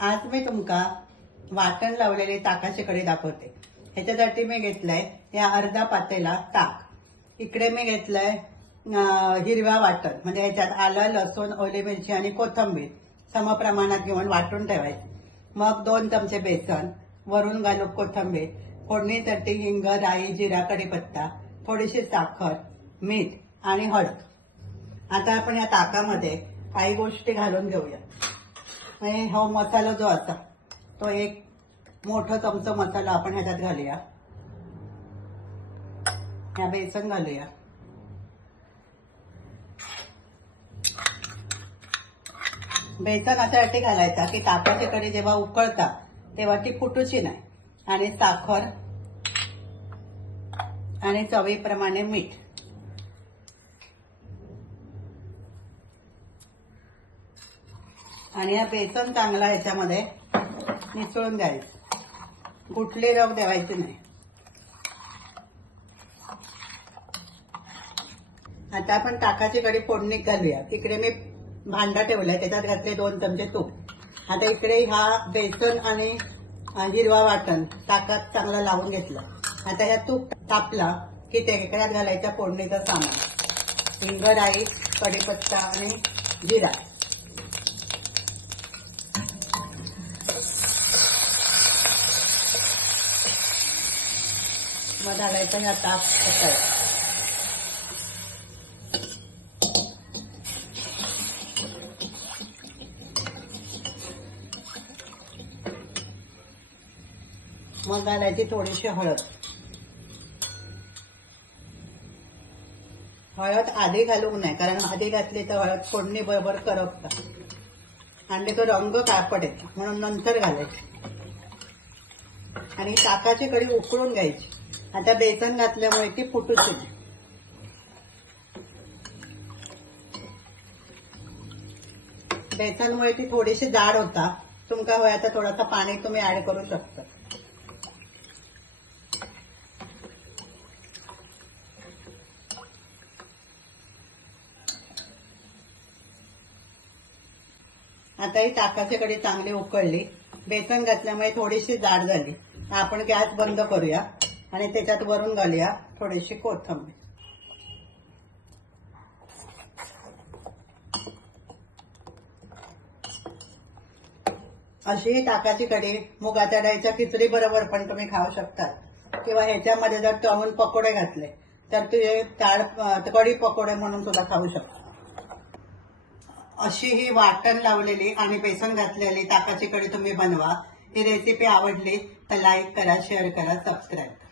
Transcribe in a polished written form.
आज मी तुमका वाटण लावलेले ताकाची कढी दाखवते। ह्याच्यासाठी मी घेतलंय या अर्धा पातेला ताक, इकडे मी घेतलंय हिरवा वाटण, म्हणजे ह्याच्यात आलं, लसूण, ओली मिरची आणि कोथिंबीर समप्रमाणात घेऊन वाटून ठेवायचं। मग 2 चमचे बेसन, वरून घालू कोथिंबीर, फोडणीसाठी हिंग, राई, जिरा, कढीपत्ता, थोडीशी साखर, मीठ आणि हळद। आता आपण या ताकामध्ये काही गोष्टी घालून घेऊया। म्हणजे हा मसाला जो असा तो एक मोठा चमचा मसाला आपण ह्याच्यात घालूया। या बेसन घालूया, बेसन अशासाठी घालायचा की ताकाची कढी जेव्हा उकळता तेव्हा ती फुटूची नाही। आणि साखर आणि चवीप्रमाणे मीठ। आणि हा बेसन चांगला ह्याच्यामध्ये मिसळून द्यायचं, कुठली रव द्यायची नाही। आता आपण ताकाची कढी फोडणीत घालूया। तिकडे मी भांडा ठेवलाय, त्याच्यात घातले 2 चमचे तूप। आता इकडे हा बेसन आणि हिरवा वाटण ताकात चांगला लावून घेतलं। आता ह्या तूप तापला की त्याच्यात घालायचा फोडणीचा सामान, हिंग, राई, कढीपत्ता आणि जिरा। मग घालायचं ह्या ताक टाकायचं। मग घालायची थोडीशी हळद। हळद आधी घालू नये, कारण आधी घातली तर हळद फोडणी बरोबर करपतात आणि तो रंग काळपट येतो, म्हणून नंतर घालायची। आणि ताकाची कढी उकळून घ्यायची। आता बेसन घातल्यामुळे ती फुटूची नाही। बेसनमुळे ती थोडीशी जाड होता, तुमका हवं तर थोडासा पाणी तुम्ही ऍड करू शकता। आता ही ताकाची कढी चांगली उकळली, बेसन घातल्यामुळे थोडीशी जाड झाली। आपण गॅस बंद करूया आणि त्याच्यात वरून घालूया थोडीशी कोथिंबीर। अशी ही ताकाची कढी मुगाच्या डाळीच्या खिचडी बरोबर पण तुम्ही खाऊ शकता, किंवा ह्याच्यामध्ये जर तळून पकोडे घातले तर तुझे कढी पकोडे म्हणून सुद्धा खाऊ शकता। अशी ही वाटण लावलेली आणि बेसन घातलेली ताकाची कढी तुम्ही बनवा। ही रेसिपी आवडली तर लाईक करा, शेअर करा, सबस्क्राईब करा।